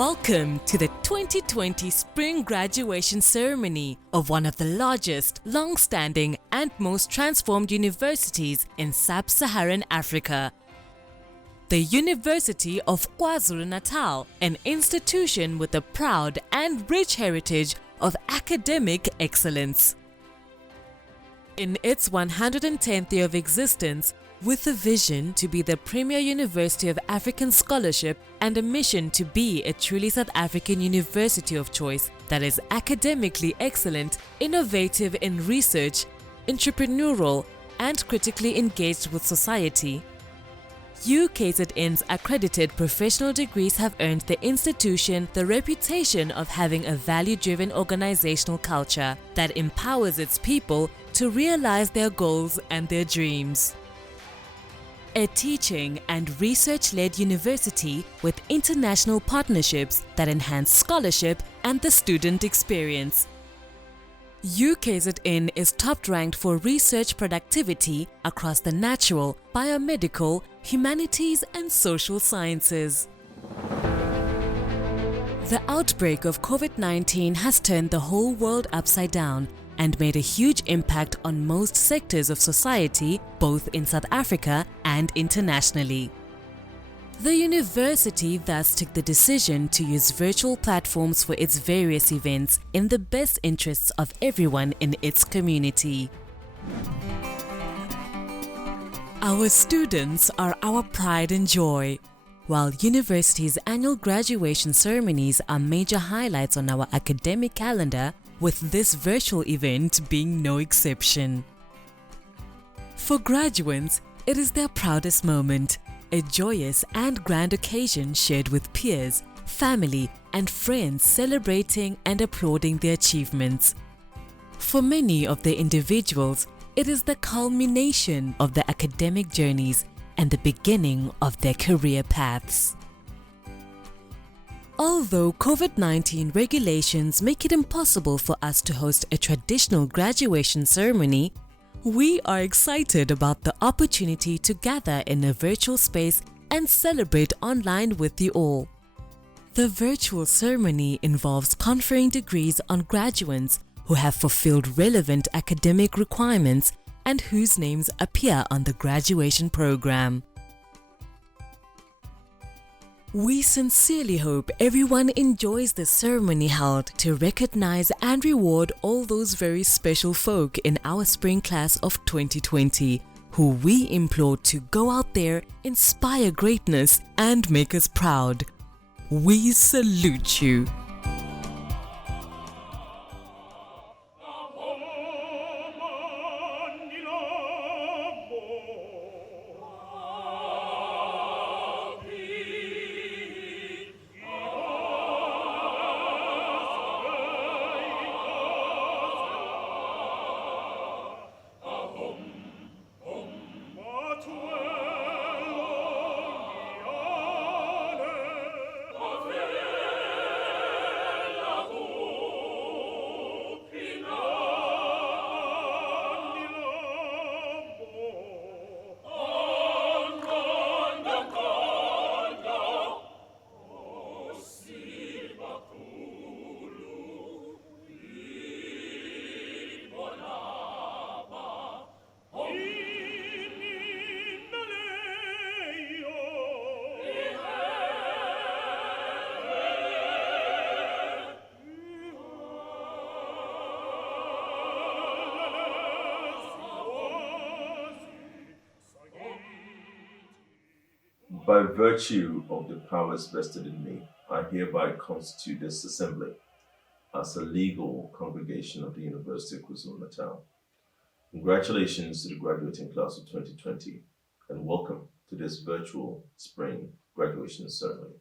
Welcome to the 2020 Spring Graduation Ceremony of one of the largest, long-standing and most transformed universities in Sub-Saharan Africa. The University of KwaZulu-Natal, an institution with a proud and rich heritage of academic excellence. In its 110th year of existence, with a vision to be the premier university of African scholarship and a mission to be a truly South African university of choice that is academically excellent, innovative in research, entrepreneurial, and critically engaged with society, UKZN's accredited professional degrees have earned the institution the reputation of having a value-driven organizational culture that empowers its people to realize their goals and their dreams. A teaching and research-led university with international partnerships that enhance scholarship and the student experience. UKZN is top-ranked for research productivity across the natural, biomedical, humanities and social sciences. The outbreak of COVID-19 has turned the whole world upside down and made a huge impact on most sectors of society, both in South Africa and internationally. The university thus took the decision to use virtual platforms for its various events in the best interests of everyone in its community. Our students are our pride and joy. While university's annual graduation ceremonies are major highlights on our academic calendar, with this virtual event being no exception. For graduates, it is their proudest moment, a joyous and grand occasion shared with peers, family, and friends celebrating and applauding their achievements. For many of the individuals, it is the culmination of their academic journeys and the beginning of their career paths. Although COVID-19 regulations make it impossible for us to host a traditional graduation ceremony, we are excited about the opportunity to gather in a virtual space and celebrate online with you all. The virtual ceremony involves conferring degrees on graduates who have fulfilled relevant academic requirements and whose names appear on the graduation program. We sincerely hope everyone enjoys the ceremony held to recognize and reward all those very special folk in our spring class of 2020 who we implore to go out there, inspire greatness and make us proud. We salute you. By virtue of the powers vested in me, I hereby constitute this assembly as a legal congregation of the University of KwaZulu-Natal. Congratulations to the graduating class of 2020 and welcome to this virtual spring graduation ceremony.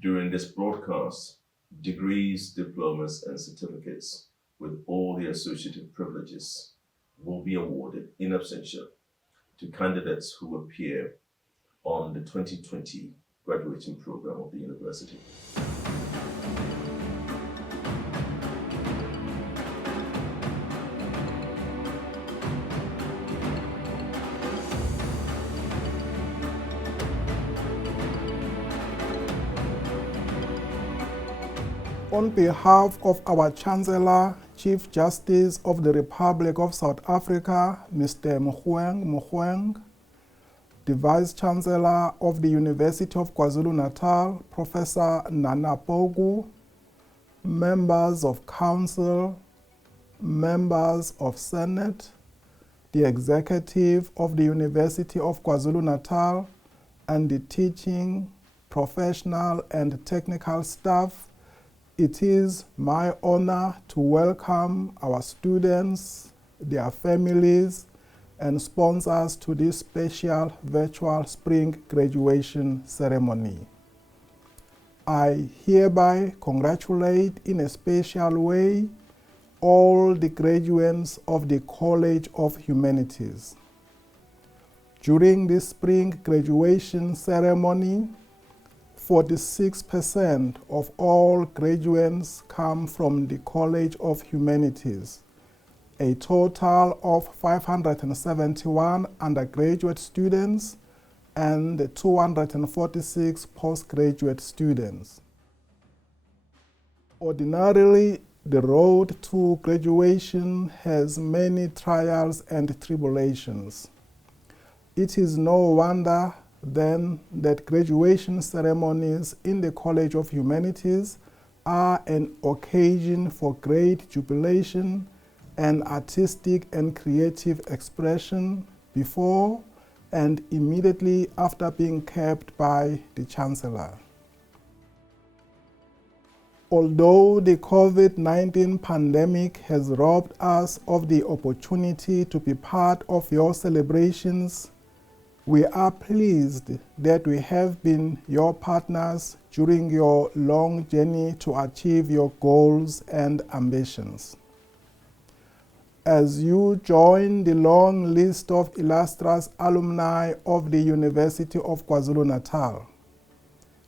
During this broadcast, degrees, diplomas, and certificates with all the associated privileges will be awarded in absentia to candidates who appear on the 2020 graduating program of the university. On behalf of our Chancellor, Chief Justice of the Republic of South Africa, Mr. Mogoeng, the Vice Chancellor of the University of KwaZulu-Natal, Professor Nana Pogu, members of Council, members of Senate, the Executive of the University of KwaZulu-Natal, and the teaching, professional, and technical staff, it is my honor to welcome our students, their families, and sponsors to this special virtual spring graduation ceremony. I hereby congratulate in a special way all the graduates of the College of Humanities. During this spring graduation ceremony, 46% of all graduates come from the College of Humanities. A total of 571 undergraduate students and 246 postgraduate students. Ordinarily, the road to graduation has many trials and tribulations. It is no wonder then that graduation ceremonies in the College of Humanities are an occasion for great jubilation and artistic and creative expression before and immediately after being capped by the Chancellor. Although the COVID-19 pandemic has robbed us of the opportunity to be part of your celebrations, we are pleased that we have been your partners during your long journey to achieve your goals and ambitions. As you join the long list of illustrious alumni of the University of KwaZulu-Natal,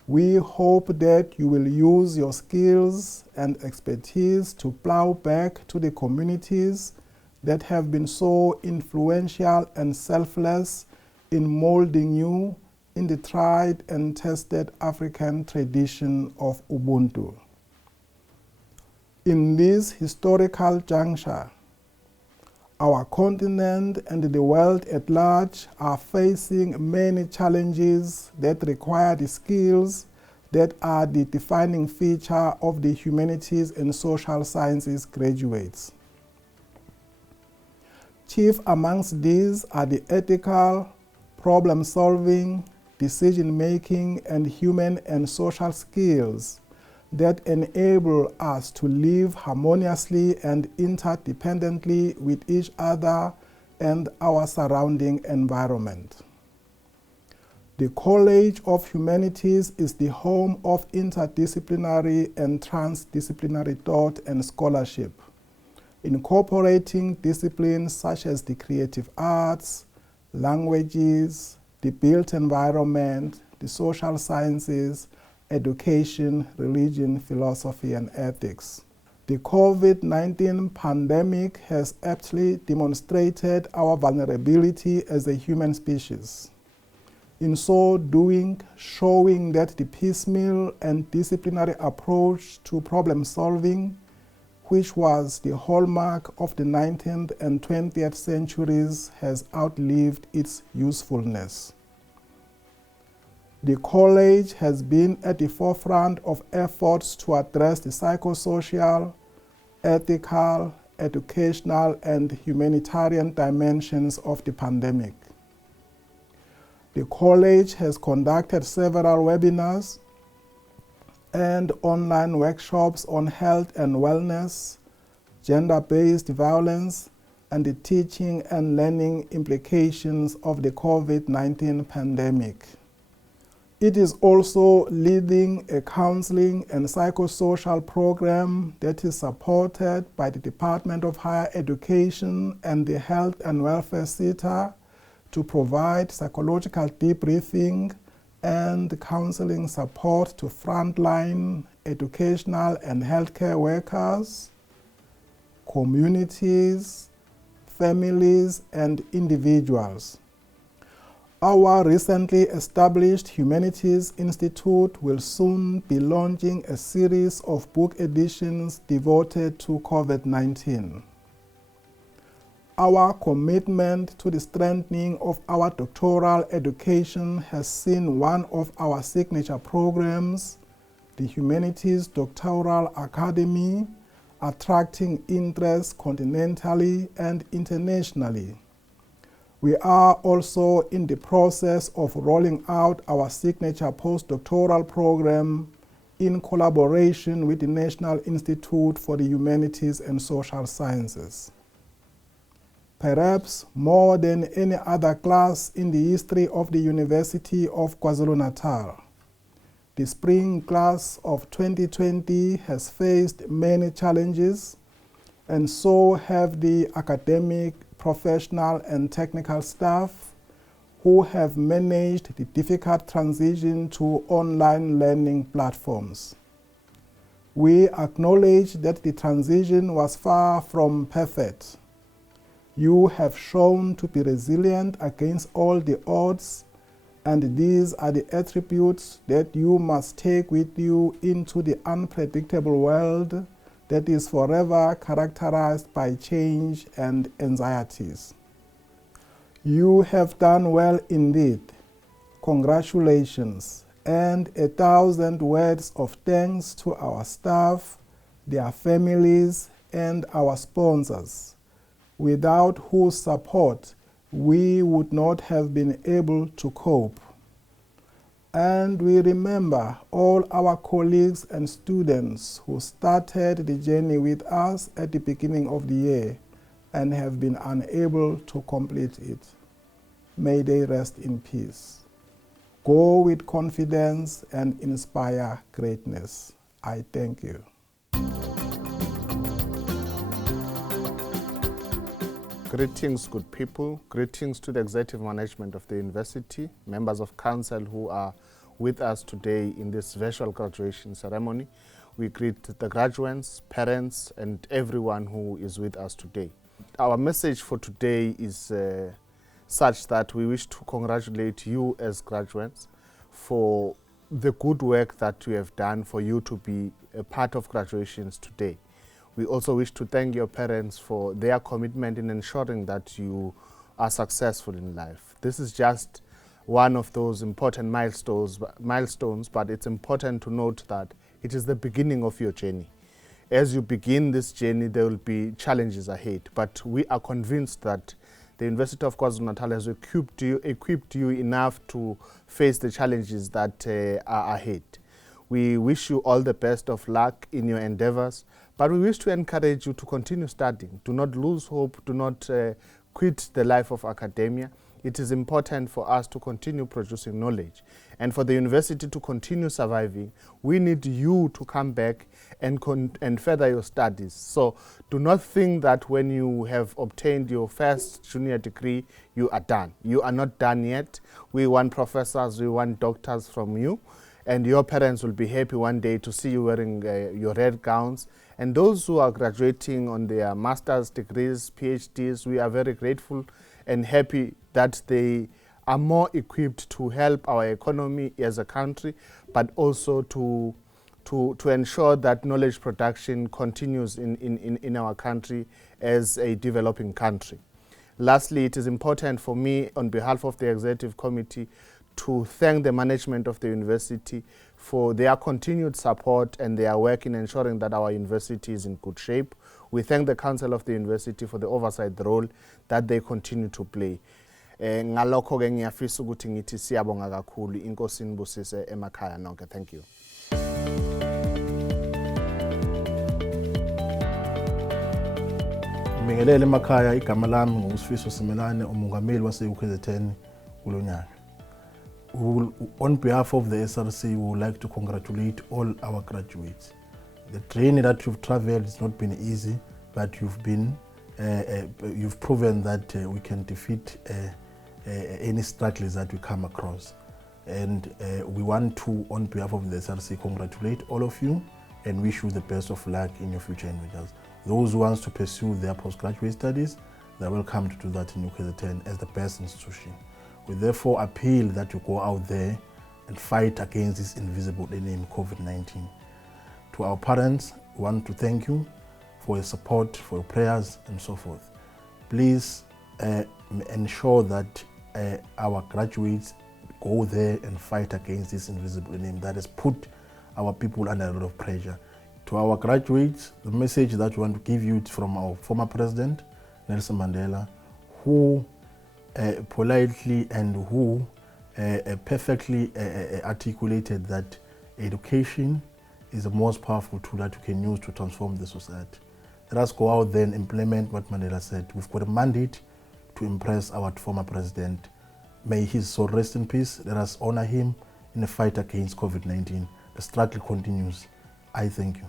we hope that you will use your skills and expertise to plow back to the communities that have been so influential and selfless in molding you in the tried and tested African tradition of Ubuntu. In this historical juncture, our continent and the world at large are facing many challenges that require the skills that are the defining feature of the humanities and social sciences graduates. Chief amongst these are the ethical, problem-solving, decision-making, and human and social skills that enable us to live harmoniously and interdependently with each other and our surrounding environment. The College of Humanities is the home of interdisciplinary and transdisciplinary thought and scholarship, incorporating disciplines such as the creative arts, languages, the built environment, the social sciences, education, religion, philosophy, and ethics. The COVID-19 pandemic has aptly demonstrated our vulnerability as a human species. In so doing, showing that the piecemeal and disciplinary approach to problem solving, which was the hallmark of the 19th and 20th centuries, has outlived its usefulness. The college has been at the forefront of efforts to address the psychosocial, ethical, educational, and humanitarian dimensions of the pandemic. The college has conducted several webinars and online workshops on health and wellness, gender-based violence, and the teaching and learning implications of the COVID-19 pandemic. It is also leading a counseling and psychosocial program that is supported by the Department of Higher Education and the Health and Welfare Center to provide psychological debriefing and counseling support to frontline educational and healthcare workers, communities, families, and individuals. Our recently established Humanities Institute will soon be launching a series of book editions devoted to COVID-19. Our commitment to the strengthening of our doctoral education has seen one of our signature programs, the Humanities Doctoral Academy, attracting interest continentally and internationally. We are also in the process of rolling out our signature postdoctoral program in collaboration with the National Institute for the Humanities and Social Sciences. Perhaps more than any other class in the history of the University of KwaZulu-Natal, the spring class of 2020 has faced many challenges, and so have the academic, professional, and technical staff who have managed the difficult transition to online learning platforms. We acknowledge that the transition was far from perfect. You have shown to be resilient against all the odds, and these are the attributes that you must take with you into the unpredictable world that is forever characterized by change and anxieties. You have done well indeed. Congratulations, and 1,000 words of thanks to our staff, their families, and our sponsors, without whose support we would not have been able to cope. And we remember all our colleagues and students who started the journey with us at the beginning of the year and have been unable to complete it. May they rest in peace. Go with confidence and inspire greatness. I thank you. Greetings, good people. Greetings to the executive management of the university, members of council who are with us today in this virtual graduation ceremony. We greet the graduates, parents, and everyone who is with us today. Our message for today is such that we wish to congratulate you as graduates for the good work that you have done for you to be a part of graduations today. We also wish to thank your parents for their commitment in ensuring that you are successful in life. This is just one of those important milestones, but it's important to note that it is the beginning of your journey. As you begin this journey, there will be challenges ahead, but we are convinced that the University of KwaZulu-Natal has equipped you enough to face the challenges that are ahead. We wish you all the best of luck in your endeavors, but we wish to encourage you to continue studying. Do not lose hope. Do not quit the life of academia. It is important for us to continue producing knowledge. And for the university to continue surviving, we need you to come back and further your studies. So do not think that when you have obtained your first junior degree, you are done. You are not done yet. We want professors, we want doctors from you. And your parents will be happy one day to see you wearing your red gowns. And those who are graduating on their master's degrees, PhDs, we are very grateful and happy that they are more equipped to help our economy as a country, but also to ensure that knowledge production continues in our country as a developing country. Lastly, it is important for me, on behalf of the Executive Committee, to thank the management of the university for their continued support and their work in ensuring that our university is in good shape. We thank the Council of the University for the oversight role that they continue to play. Ngalokho ke ngiyafisa ukuthi ngithi siyabonga kakhulu, inkosi nibusise emakhaya nonke. Thank you. Ngibingelele emakhaya, igama lami nguSifiso Simelane, umongameli wase UKZN kulonyaka. On behalf of the SRC, we would like to congratulate all our graduates. The journey that you've traveled has not been easy, but you've proven that we can defeat any struggles that we come across. And we want to, on behalf of the SRC, congratulate all of you and wish you the best of luck in your future endeavors. Those who want to pursue their postgraduate studies, they're welcome to do that in UKZN as the best institution. We therefore appeal that you go out there and fight against this invisible enemy, COVID-19. To our parents, we want to thank you for your support, for your prayers, and so forth. Please ensure that our graduates go there and fight against this invisible enemy that has put our people under a lot of pressure. To our graduates, the message that we want to give you is from our former president, Nelson Mandela, who politely and who perfectly articulated that education is the most powerful tool that you can use to transform the society. Let us go out there and implement what Mandela said. We've got a mandate to impress our former president. May his soul rest in peace. Let us honor him in the fight against COVID-19. The struggle continues. I thank you.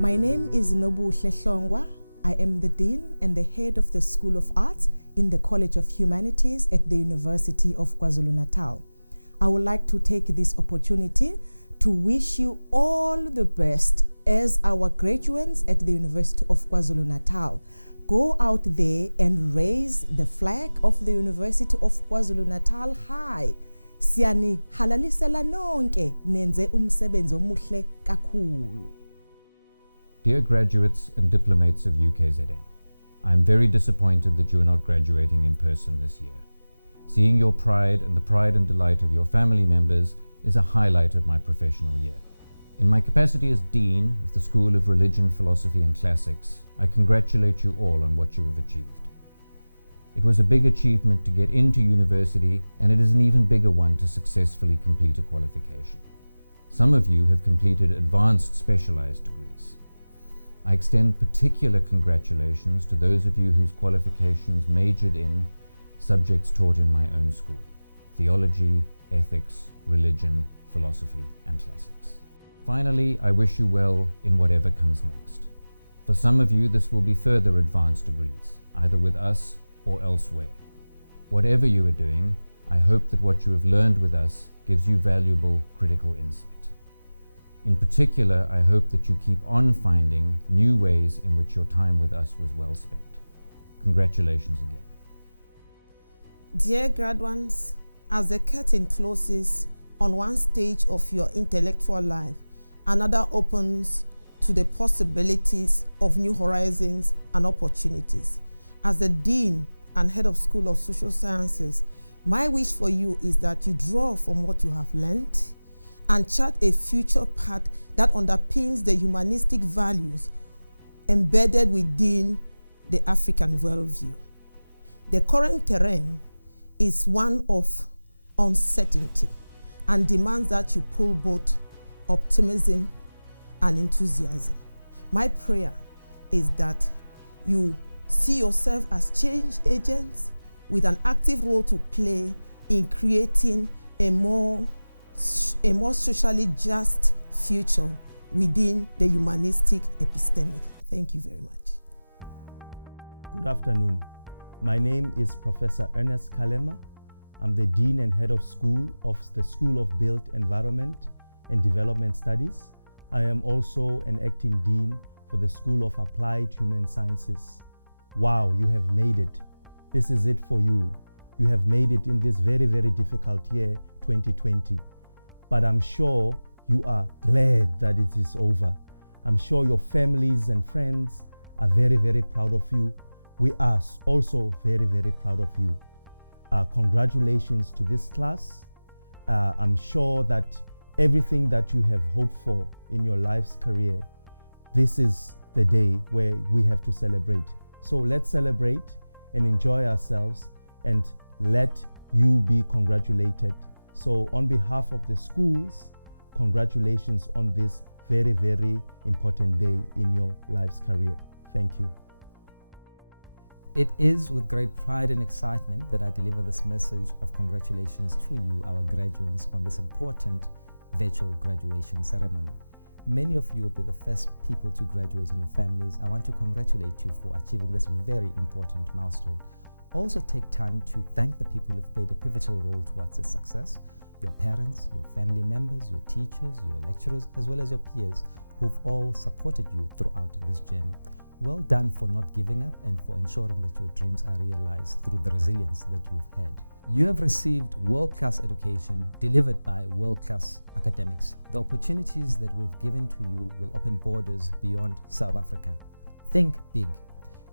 My name is Nobuhle Hlongwa. I am the Dean and the head of the School of Arts in the College of Humanities at the University of KwaZulu-Natal. I would like to take this opportunity to wish you all the best as our graduates at the University of KwaZulu-Natal. Go out there and raise the flag of the University of KwaZulu-Natal high. Siyani halalisela nonke nenze umsebenzi omuhle kakhulu. Dear graduates and diplomates of UKZN, I am very disappointed that you are not graduating in person this year. Seeing your pride and the pride and delight of your family members is a highlight of my professional year. In my capacity as Dean of the School of Religion, Philosophy and Classics, I congratulate you all on what you have achieved. It was a big achievement to get into university, and it is an even bigger one to successfully complete a qualification. Some of you have completed advanced specialized degrees. I extend particular congratulations to those of you whose qualifications majored in subjects taught in my own school: theology, ethics, religion, philosophy, and classics. Finally, I wish you well in whatever comes next. For some of you, this will be further advanced degrees, either with us or elsewhere. Whatever you are doing, I hope that what you have learned with us gives you valuable critical insight. In particular, I hope that you keep on finding new ways in which your time with us was well spent. Congratulations again. Dear graduates, as the curtain closes on one stage of your intellectual life, another opens to the possibilities of new horizons and opportunities. As the Dean and Head of School of Social Sciences, my wish for you is that you draw from what you have learned and chart a future path that underpins the humanistic values embedded within the African worldview. The current terrain is one of uncertainty and demands that you pull both optimism and enthusiasm. My prayer is that you see yourself as change agents with an active role to play in creating a more socially just future within the humanistic epistemic. Thank you very much. Good afternoon. My name is Professor Ernest Kalema. I'm the Dean and Head of School of the School of Built Environment and Development Studies. I am also an acting Dean for the School of Applied Human Sciences. Wow, you have made it. This is it for you. You have made it in this very, very difficult year, 2020. But I'm sure you are glad that it is over. I'm sure your families and friends are very, very proud of you. We are also very, very proud of you. Congratulations to this class. I'm sure that everything that you have hoped for in your life's career, this is the day where we have to celebrate. So let's celebrate and enjoy ourselves and let you be congratulated. So on behalf of the schools, congratulations on this very, very important day in your life's career. Thank you. It is with great pride and excitement that I deliver this message of congratulations to you, our graduates, on this important virtual graduation ceremony. Many of you will be the first people to graduate in your families. I want to congratulate you for achieving this very important milestone. Also take time to thank the people who've played a pivotal role towards its success: your parents, your family members, your teachers, your lecturers, as well as your peers who've all supported you throughout this journey. Well done for not giving up and for ensuring that your dreams are realized through the resilience that you've had. You have received world-class education delivered by world-class academics. The opportunities that we've given to you will open borders beyond South Africa. Think big.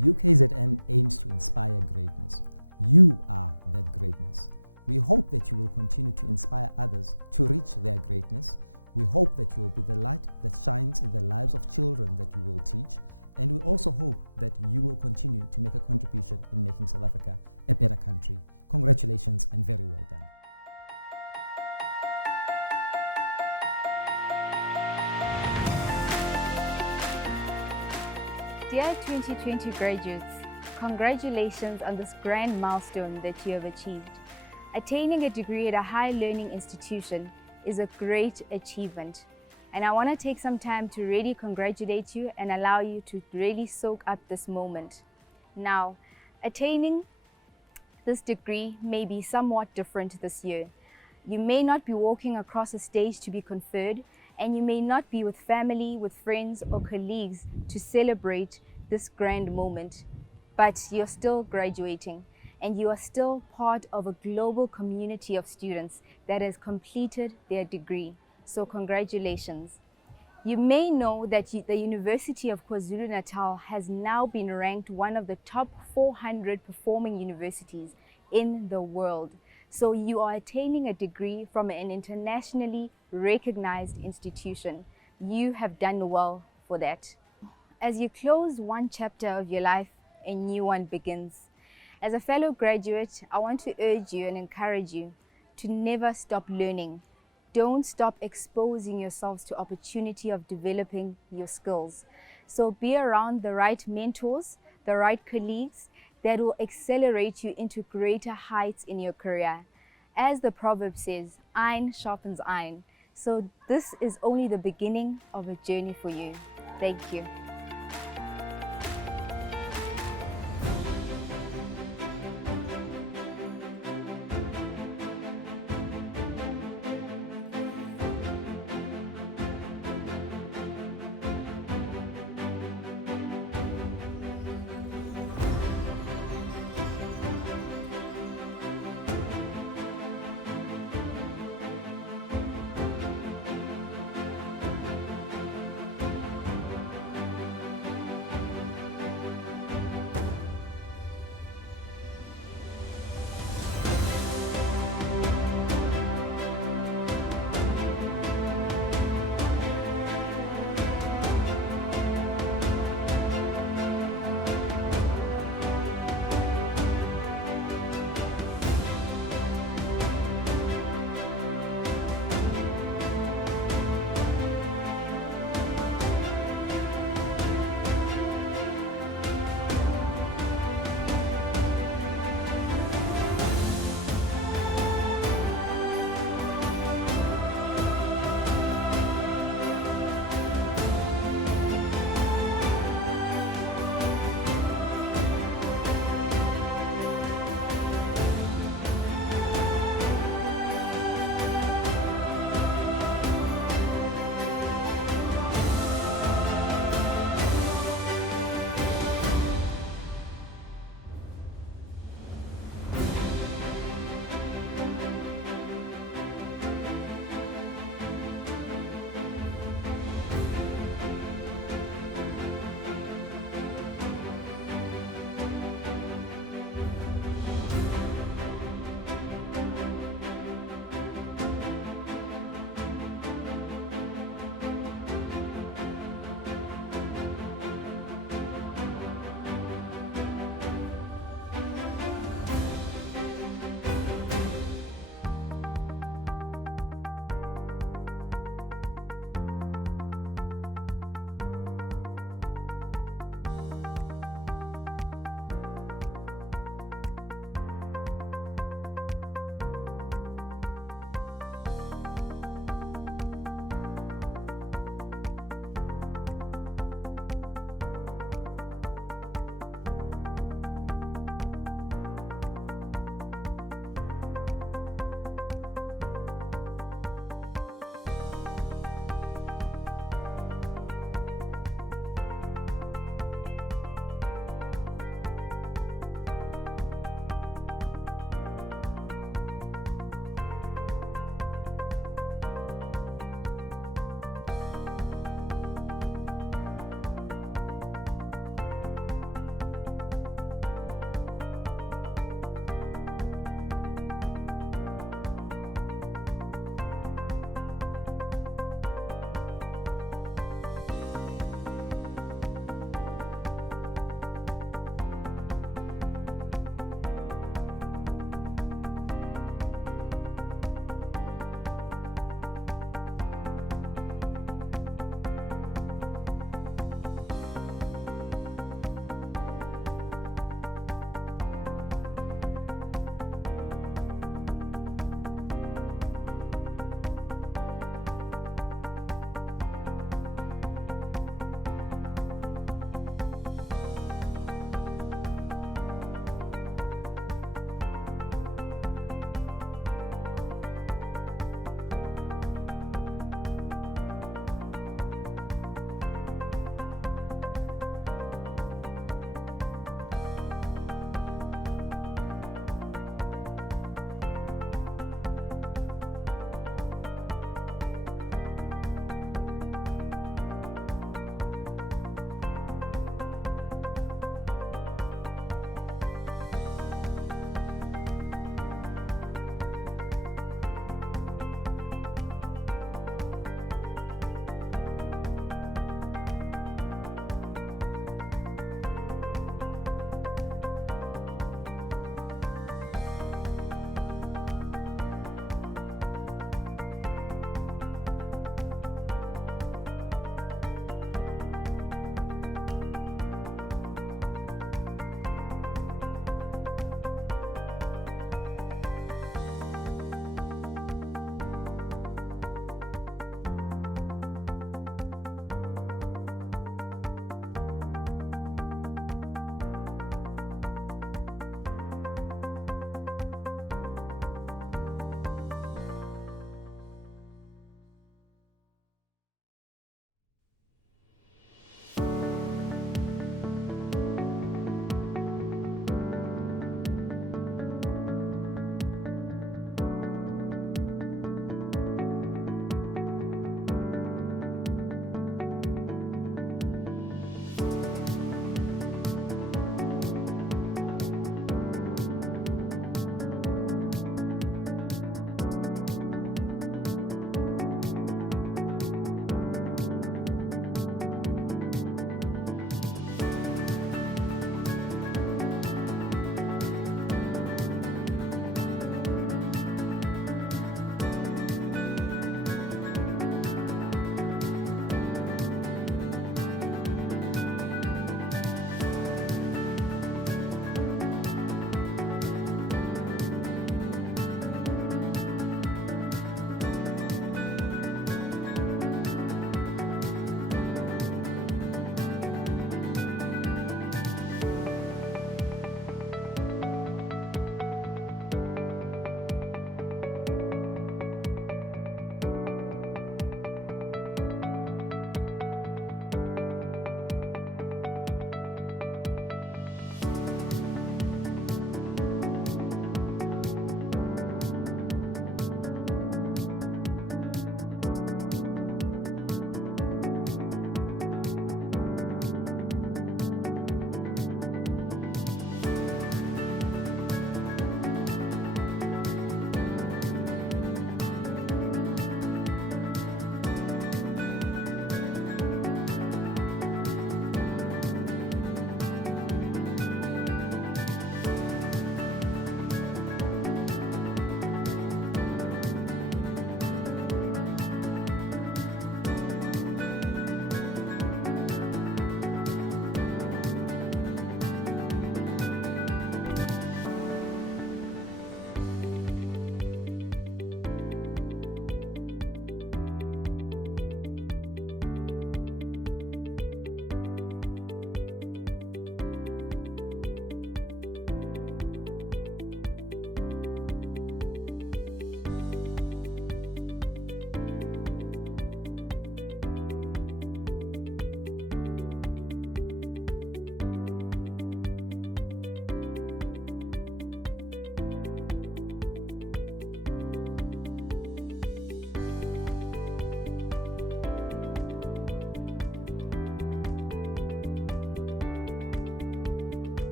UKZN aims to inspire greatness. You are that greatness. We hope that you will continue to inspire others to reach their greatness. We hope that you will be the light that shines in the lives of children that you will teach. And we also hope that you will continue to make a contribution in making South Africa a better country. Congratulations and very well done. Dear 2020 graduates, congratulations on this grand milestone that you have achieved. Attaining a degree at a higher learning institution is a great achievement. And I want to take some time to really congratulate you and allow you to really soak up this moment. Now, attaining this degree may be somewhat different this year. You may not be walking across a stage to be conferred, and you may not be with family, with friends or colleagues to celebrate this grand moment, but you're still graduating and you are still part of a global community of students that has completed their degree. So congratulations. You may know that the University of KwaZulu-Natal has now been ranked one of the top 400 performing universities in the world. So you are attaining a degree from an internationally recognized institution. You have done well for that. As you close one chapter of your life, a new one begins. As a fellow graduate, I want to urge you and encourage you to never stop learning. Don't stop exposing yourselves to opportunity of developing your skills. So be around the right mentors, the right colleagues that will accelerate you into greater heights in your career. As the proverb says, iron sharpens iron. So this is only the beginning of a journey for you. Thank you.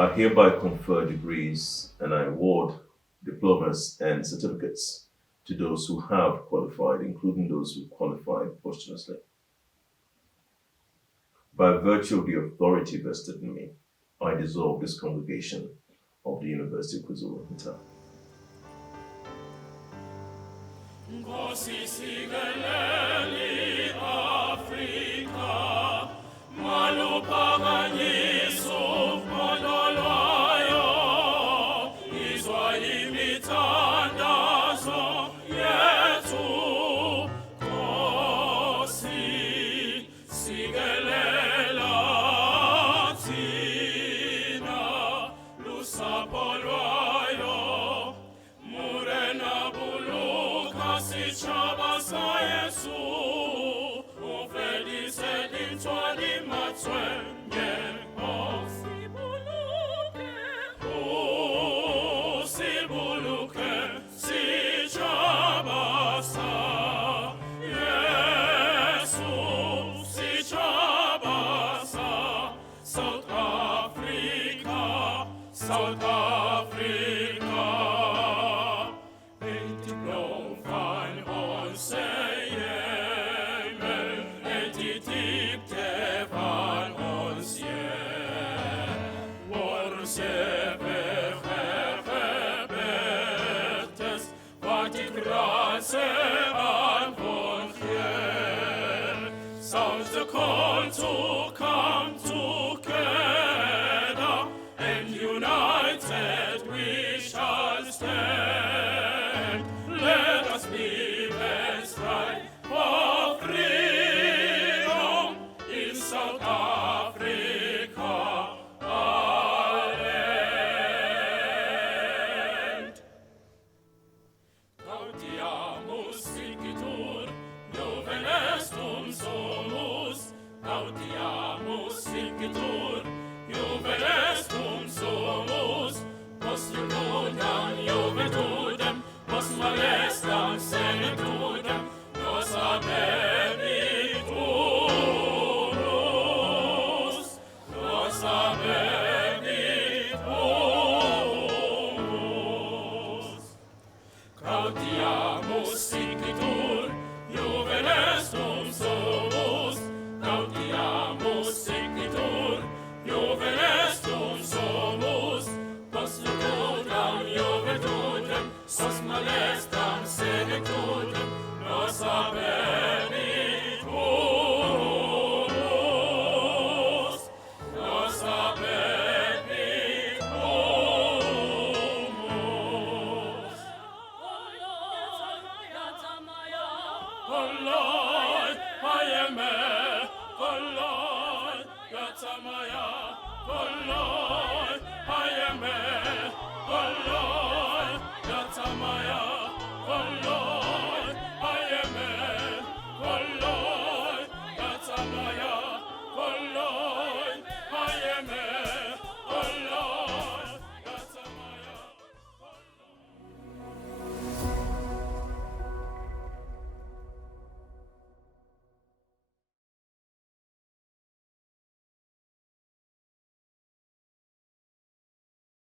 I hereby confer degrees and I award diplomas and certificates to those who have qualified, including those who qualified posthumously. By virtue of the authority vested in me, I dissolve this congregation of the University of KwaZulu-Natal. South Africa, en die blauw van onze hemel, en die diepte van ons heer, waar ze weggebeurd is, wat die grazen aan ons heer, sounds the call to come together, and united we shall stand. Let us live and strive for freedom in South Africa, our land. Gaudiamus igitur, juvenestum somus. Gaudiamus igitur, juvenestum somus. Post iudam juventutem, post malestam senectutem, nos abeniturus, nos abeniturus. Gaudiamus igitur, juvenestum somus. Gaudiamus igitur, juvenestum somus. Post iudam juventutem, post malestam senectutem, nos abeniturus.